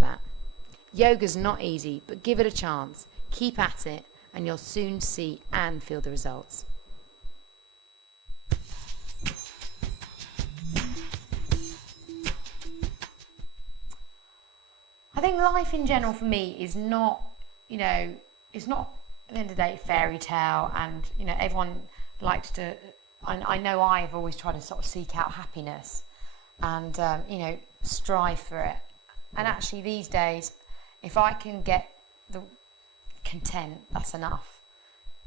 that. Yoga's not easy, but give it a chance. Keep at it, and you'll soon see and feel the results. I think life in general for me is not, it's not at the end of the day fairy tale, and everyone likes to. I know I've always tried to sort of seek out happiness, and strive for it. And actually, these days, if I can get the content, that's enough.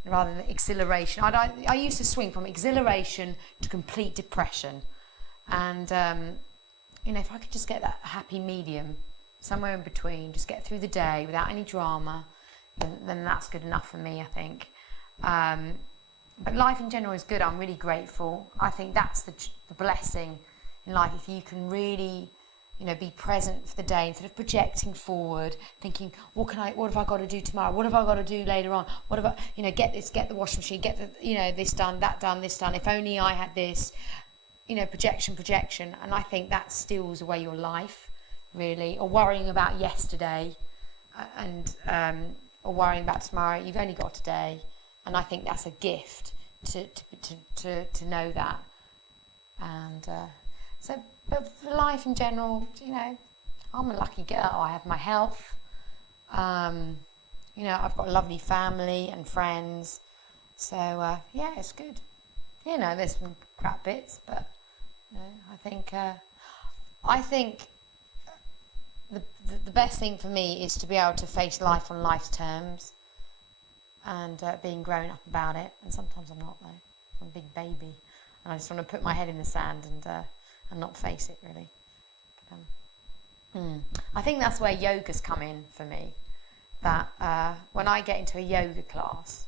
Rather than exhilaration, I used to swing from exhilaration to complete depression, and if I could just get that happy medium, somewhere in between, just get through the day without any drama, then that's good enough for me, I think. But life in general is good. I'm really grateful. I think that's the blessing in life. If you can really, be present for the day instead of projecting forward, thinking, what have I got to do tomorrow? What have I got to do later on? What have I, get the washing machine, get this done, that done, this done. If only I had this, projection. And I think that steals away your life, really, or worrying about yesterday or worrying about tomorrow. You've only got today. And I think that's a gift to know that. And but for life in general, I'm a lucky girl. I have my health. I've got a lovely family and friends. So it's good. There's some crap bits, but I think the best thing for me is to be able to face life on life's terms. And being grown up about it, and sometimes I'm not though. I'm a big baby, and I just want to put my head in the sand and not face it really. I think that's where yoga's come in for me. That when I get into a yoga class,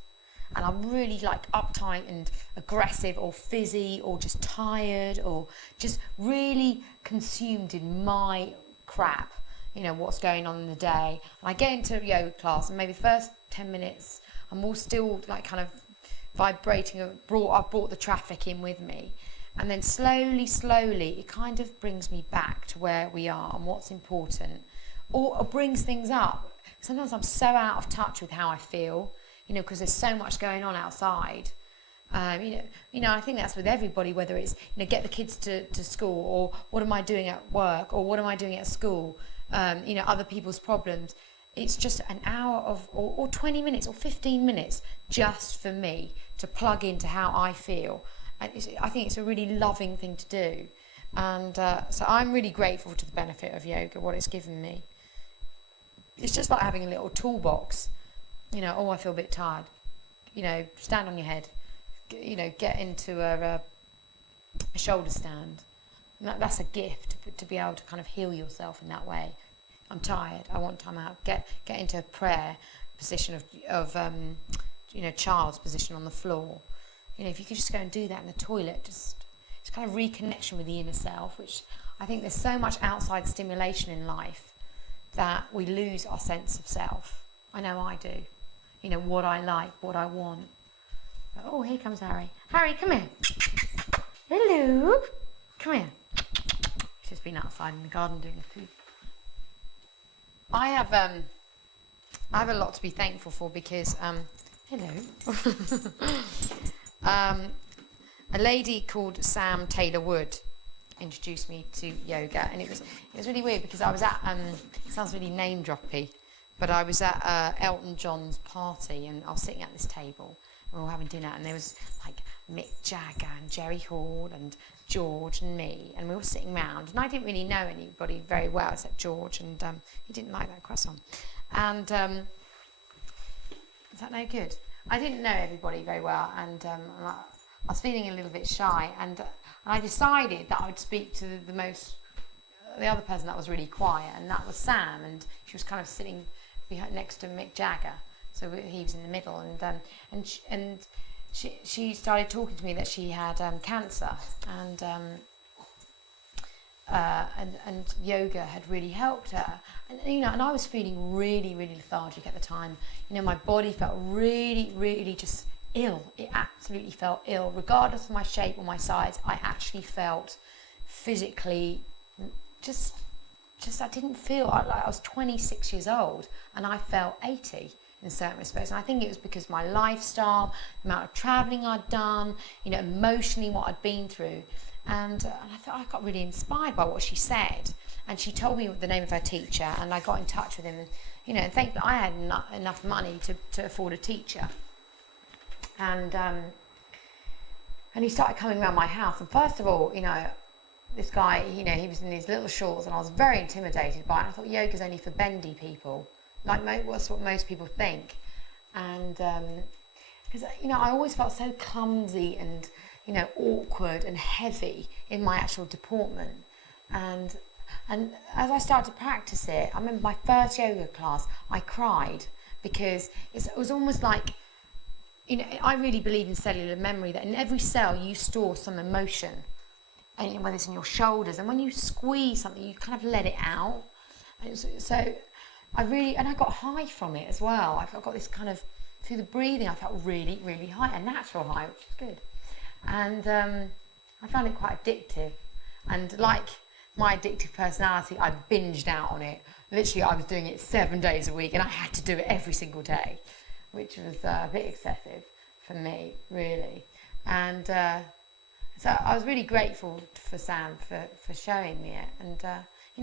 and I'm really like uptight and aggressive, or fizzy, or just tired, or just really consumed in my crap, what's going on in the day, and I get into a yoga class, and maybe the first 10 minutes. I'm all still like kind of vibrating. I've brought the traffic in with me, and then slowly it kind of brings me back to where we are and what's important, or brings things up. Sometimes I'm so out of touch with how I feel, because there's so much going on outside. I think that's with everybody, whether it's get the kids to school, or what am I doing at work, or what am I doing at school, other people's problems. It's just an hour or 20 minutes or 15 minutes just for me to plug into how I feel. And I think it's a really loving thing to do. And so I'm really grateful to the benefit of yoga, what it's given me. It's just like having a little toolbox. I feel a bit tired. Stand on your head. Get into a shoulder stand. And that's a gift to be able to kind of heal yourself in that way. I'm tired. I want time out. Get into a prayer position of child's position on the floor. If you could just go and do that in the toilet, just kind of reconnection with the inner self, which I think there's so much outside stimulation in life that we lose our sense of self. I know I do. What I like, what I want. Oh, here comes Harry. Harry, come here. Hello. Come here. He's just been outside in the garden doing a poo. I have a lot to be thankful for because hello. A lady called Sam Taylor Wood introduced me to yoga, and it was really weird because I was at it sounds really name droppy, but I was at Elton John's party, and I was sitting at this table and we were having dinner, and there was like Mick Jagger and Geri Hall and George and me, and we were sitting round, and I didn't really know anybody very well except George, and he didn't like that croissant, and is that no good? I didn't know everybody very well, and I was feeling a little bit shy, and I decided that I would speak to the other person that was really quiet, and that was Sam, and she was kind of sitting next to Mick Jagger, so he was in the middle, and she started talking to me that she had cancer, and yoga had really helped her, and I was feeling really, really lethargic at the time. My body felt really, really just ill. It absolutely felt ill, regardless of my shape or my size. I actually felt physically just I didn't feel like I was 26 years old and I felt 80 in certain respects. And I think it was because my lifestyle, the amount of travelling I'd done, emotionally what I'd been through. And I thought I got really inspired by what she said. And she told me the name of her teacher, and I got in touch with him. And thankfully I had enough money to afford a teacher. And he started coming around my house. And first of all, this guy, he was in these little shorts, and I was very intimidated by it. I thought yoga's only for bendy people, like that's what most people think. And because I always felt so clumsy and awkward and heavy in my actual deportment. And as I started to practice it, I remember my first yoga class, I cried because it was almost like, I really believe in cellular memory, that in every cell you store some emotion, and whether it's in your shoulders, and when you squeeze something, you kind of let it out. And so I got high from it as well. I got this kind of, through the breathing, I felt really, really high, a natural high, which is good. And I found it quite addictive. And like my addictive personality, I binged out on it. Literally, I was doing it 7 days a week, and I had to do it every single day, which was a bit excessive for me, really. And so I was really grateful for Sam for showing me it. And,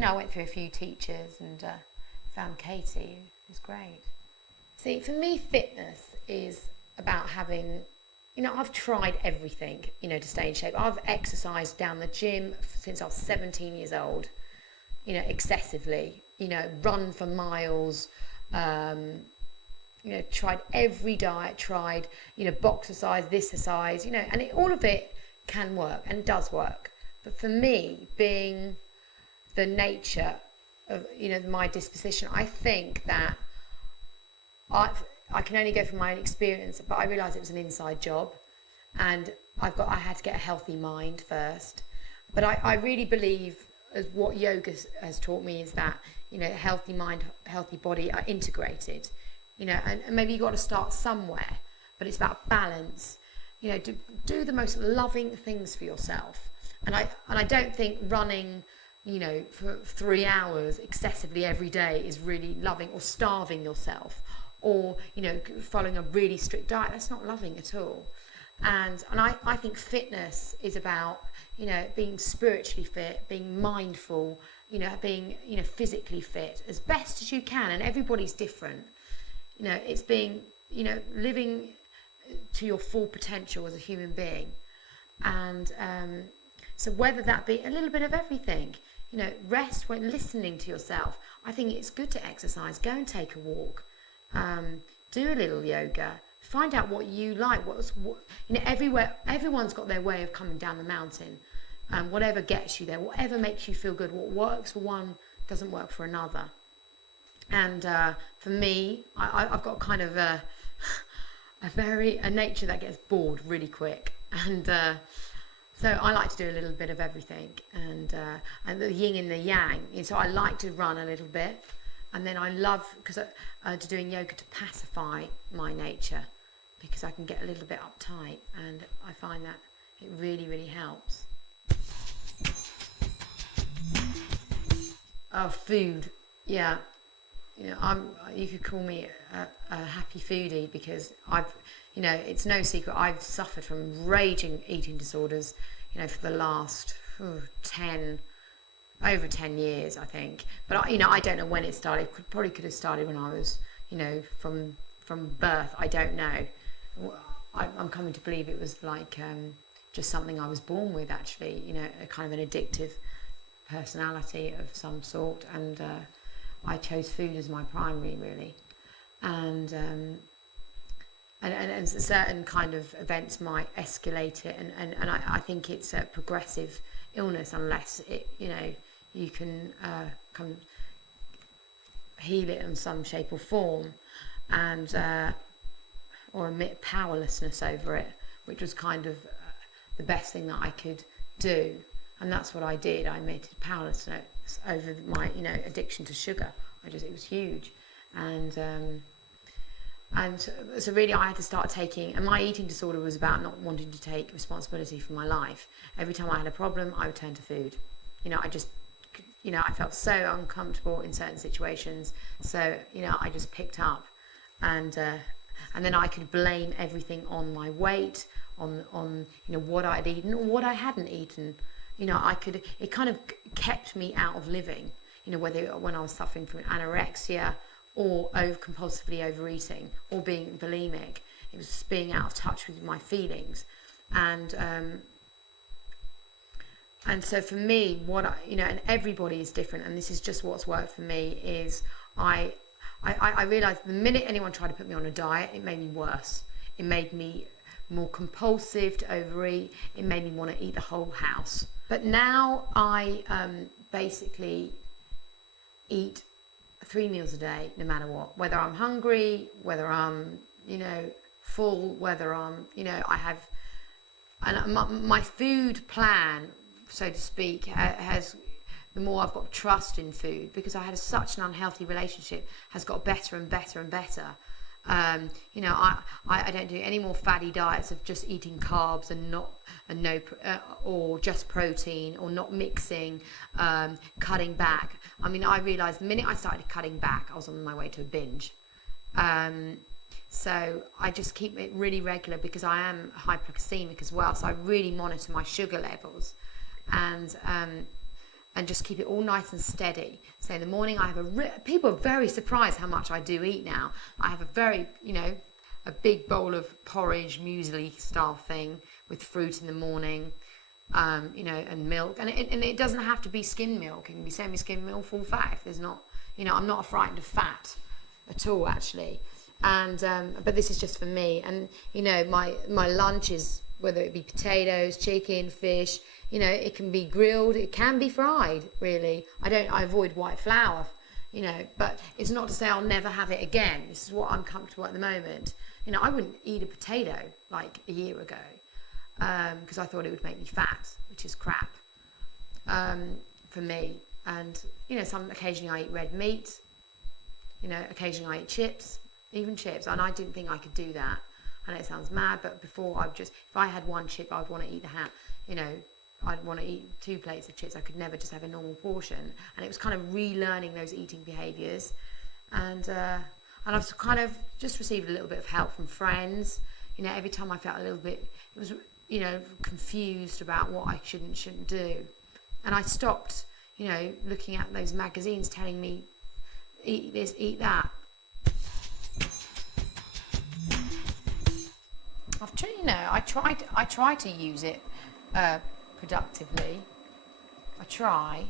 I went through a few teachers and found Katie. It was great. See, for me, fitness is about having, I've tried everything, to stay in shape. I've exercised down the gym since I was 17 years old, excessively, run for miles, tried every diet, tried, boxercise, this exercise, and all of it can work and does work. But for me, being the nature of, my disposition, I think that I can only go from my own experience, but I realised it was an inside job, and I had to get a healthy mind first. But I really believe, as what yoga has taught me, is that, healthy mind, healthy body are integrated, and maybe you've got to start somewhere, but it's about balance, to do the most loving things for yourself. And I don't think running, for 3 hours excessively every day is really loving, or starving yourself, or, following a really strict diet. That's not loving at all. And I think fitness is about, being spiritually fit, being mindful, being, physically fit as best as you can. And everybody's different. It's being, living to your full potential as a human being. And so whether that be a little bit of everything, rest when listening to yourself. I think it's good to exercise. Go and take a walk. Do a little yoga. Find out what you like. Everyone's got their way of coming down the mountain. Whatever gets you there, whatever makes you feel good, what works for one doesn't work for another. And for me, I've got kind of a nature that gets bored really quick, and so I like to do a little bit of everything, and the yin and the yang. And so I like to run a little bit, and then I love to doing yoga to pacify my nature, because I can get a little bit uptight, and I find that it really, really helps. Oh, food, yeah. You could call me a happy foodie, because it's no secret I've suffered from raging eating disorders, for the last over 10 years, I think. But I don't know when it started. Probably could have started when I was, from birth. I don't know. I'm coming to believe it was like just something I was born with, actually. A kind of an addictive personality of some sort, and I chose food as my primary, really, and certain kind of events might escalate it, and I think it's a progressive illness unless it, you can come heal it in some shape or form, and or admit powerlessness over it, which was kind of the best thing that I could do. And that's what I did. I admitted powerlessness over my, addiction to sugar. It was huge. And so really I had to start taking, and my eating disorder was about not wanting to take responsibility for my life. Every time I had a problem, I would turn to food. I just I felt so uncomfortable in certain situations. So, I just picked up, and then I could blame everything on my weight, on what I'd eaten or what I hadn't eaten. It kind of kept me out of living, whether when I was suffering from anorexia or compulsively overeating or being bulimic. It was just being out of touch with my feelings. And so for me, and everybody is different, and this is just what's worked for me, is I realised the minute anyone tried to put me on a diet, it made me worse. It made me more compulsive to overeat. It made me want to eat the whole house. But now I basically eat 3 meals a day, no matter what. Whether I'm hungry, whether I'm, full, whether I'm, I have... And my food plan, so to speak, has... The more I've got trust in food, because I had such an unhealthy relationship, has got better and better and better. I don't do any more fatty diets of just eating carbs or just protein, or not mixing, cutting back. I mean, I realised the minute I started cutting back, I was on my way to a binge. So I just keep it really regular, because I am hypoglycemic as well. So I really monitor my sugar levels, and just keep it all nice and steady. So in the morning I have people are very surprised how much I do eat now. I have a very, a big bowl of porridge, muesli style thing with fruit in the morning, and milk. And it doesn't have to be skim milk. It can be semi-skim milk, full fat if there's not, I'm not frightened of fat at all, actually. And, but this is just for me. And, my lunch is, whether it be potatoes, chicken, fish, it can be grilled, it can be fried, really. I avoid white flour, but it's not to say I'll never have it again. This is what I'm comfortable at the moment. I wouldn't eat a potato like a year ago, because I thought it would make me fat, which is crap, for me. And, occasionally I eat red meat, occasionally I eat chips, even chips, and I didn't think I could do that. I know it sounds mad, but before if I had one chip, I would want to eat the ham, I'd want to eat 2 plates of chips. I could never just have a normal portion. And it was kind of relearning those eating behaviours. And I've kind of just received a little bit of help from friends. Every time I felt a little bit, it was, confused about what I should and shouldn't do. And I stopped, looking at those magazines telling me, eat this, eat that. I try to use it productively. I try,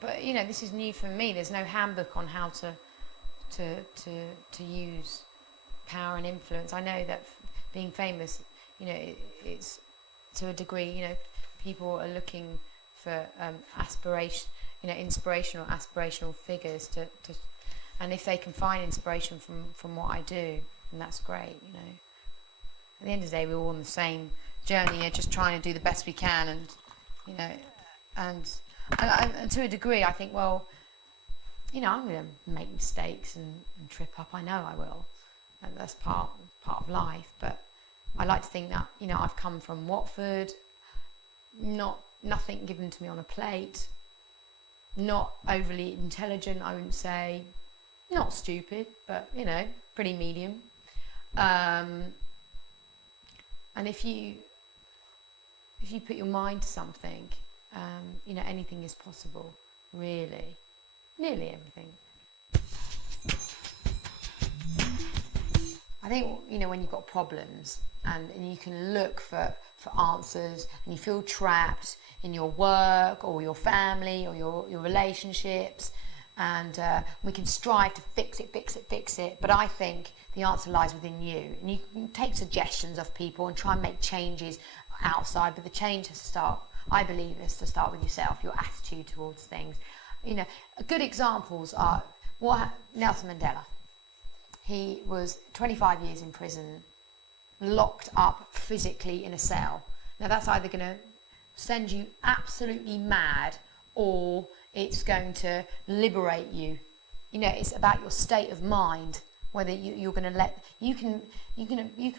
but this is new for me. There's no handbook on how to use power and influence. I know that being famous, it's to a degree. People are looking for inspirational figures to, and if they can find inspiration from what I do, then that's great. At the end of the day, we're all on the same journey, just trying to do the best we can, and to a degree, I think, well, I'm going to make mistakes and trip up. I know I will, and that's part of life. But I like to think that I've come from Watford, nothing given to me on a plate, not overly intelligent, I wouldn't say, not stupid, but pretty medium. And if you put your mind to something, anything is possible, really. Nearly everything. I think, when you've got problems and you can look for answers, and you feel trapped in your work or your family or your relationships, and we can strive to fix it, but I think the answer lies within you, and you can take suggestions of people and try and make changes outside, but the change has to start, I believe, is to start with yourself, your attitude towards things. Good examples are Nelson Mandela. He was 25 years in prison, locked up physically in a cell. Now that's either going to send you absolutely mad, or it's going to liberate you. It's about your state of mind whether you're going to you can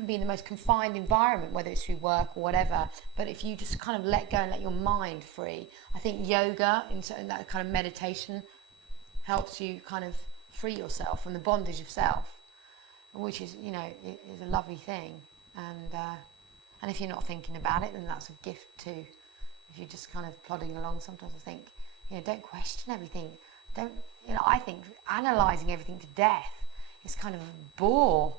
be in the most confined environment, whether it's through work or whatever, but if you just kind of let go and let your mind free, I think yoga and that kind of meditation helps you kind of free yourself from the bondage of self, which is, you know, is a lovely thing. And if you're not thinking about it, then that's a gift too. If you're just kind of plodding along, sometimes I think, you know, don't question everything. Don't, you know, I think analysing everything to death is kind of a bore.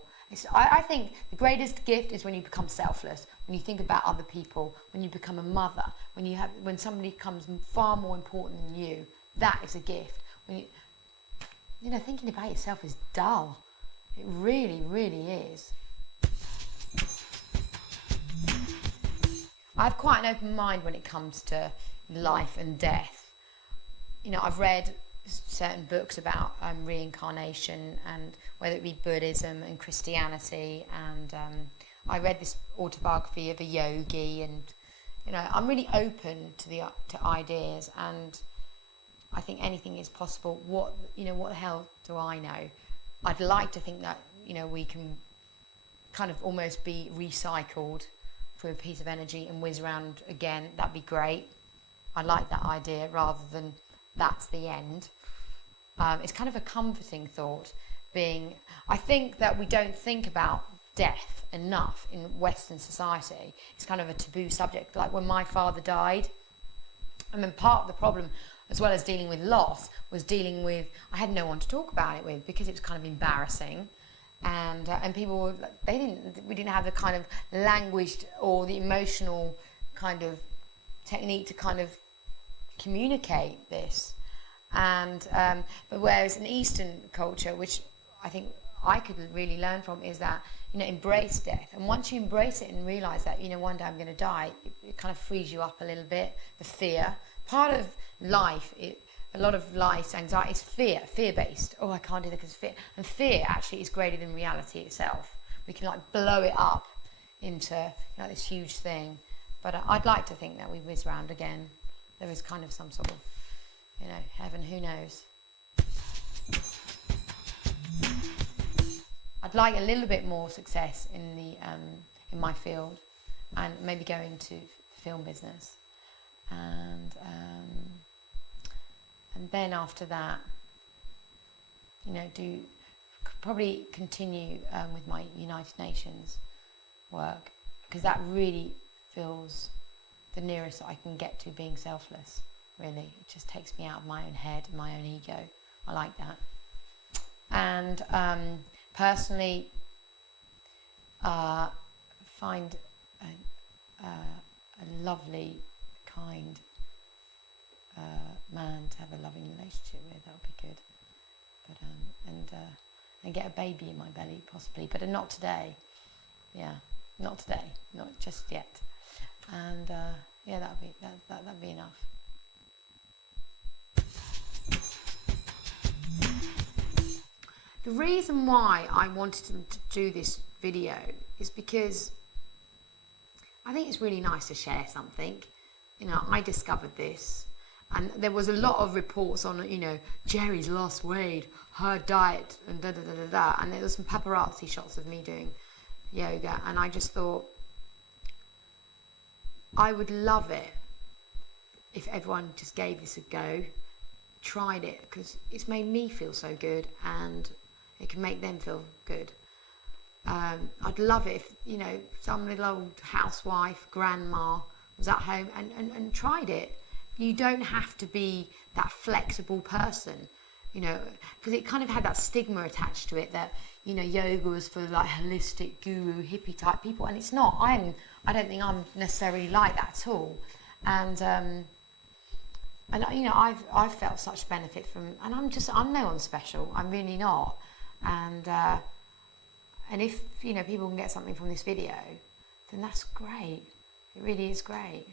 I think the greatest gift is when you become selfless, when you think about other people, when you become a mother, when somebody becomes far more important than you. That is a gift. When you know, thinking about yourself is dull. It really, really is. I have quite an open mind when it comes to life and death. You know, I've read certain books about reincarnation, and whether it be Buddhism and Christianity, and I read this autobiography of a yogi, and you know, I'm really open to ideas, and I think anything is possible. What the hell do I know? I'd like to think that, you know, we can kind of almost be recycled for a piece of energy and whiz around again. That'd be great. I like that idea rather than that's the end. It's kind of a comforting thought. I think that we don't think about death enough in Western society. It's kind of a taboo subject. Like when my father died, I mean, part of the problem, as well as dealing with loss, was dealing with, I had no one to talk about it with because it was kind of embarrassing. And people were, we didn't have the kind of language or the emotional kind of technique to kind of communicate this. And but whereas in Eastern culture, which I think I could really learn from, is that, you know, embrace death. And once you embrace it and realise that, you know, one day I'm going to die, it kind of frees you up a little bit. The fear, part of life, a lot of life's anxiety is fear-based. Oh, I can't do that because of fear. And fear actually is greater than reality itself. We can like blow it up into, you know, this huge thing. But I'd like to think that we whiz around again. There is kind of some sort of, you know, heaven, who knows. I'd like a little bit more success in my field, and maybe go into the film business, and then after that, you know, probably continue with my United Nations work, because that really feels the nearest I can get to being selfless. Really, it just takes me out of my own head, my own ego. I like that. And personally, find a lovely, kind man to have a loving relationship with. That would be good. But and get a baby in my belly, possibly, but not today. Yeah, not today, not just yet. And yeah, that'd be enough. The reason why I wanted to do this video is because I think it's really nice to share something. You know, I discovered this, and there was a lot of reports on, you know, Geri's lost weight, her diet, and da da da da da, and there was some paparazzi shots of me doing yoga, and I just thought I would love it if everyone just gave this a go, tried it, because it's made me feel so good, and it can make them feel good. I'd love it if, you know, some little old housewife, grandma was at home and tried it. You don't have to be that flexible person, you know, because it kind of had that stigma attached to it that, you know, yoga was for like holistic guru hippie type people, and it's not. I don't think I'm necessarily like that at all. And you know, I've felt such benefit from, and I'm no one special. I'm really not. And if, you know, people can get something from this video, then that's great. It really is great.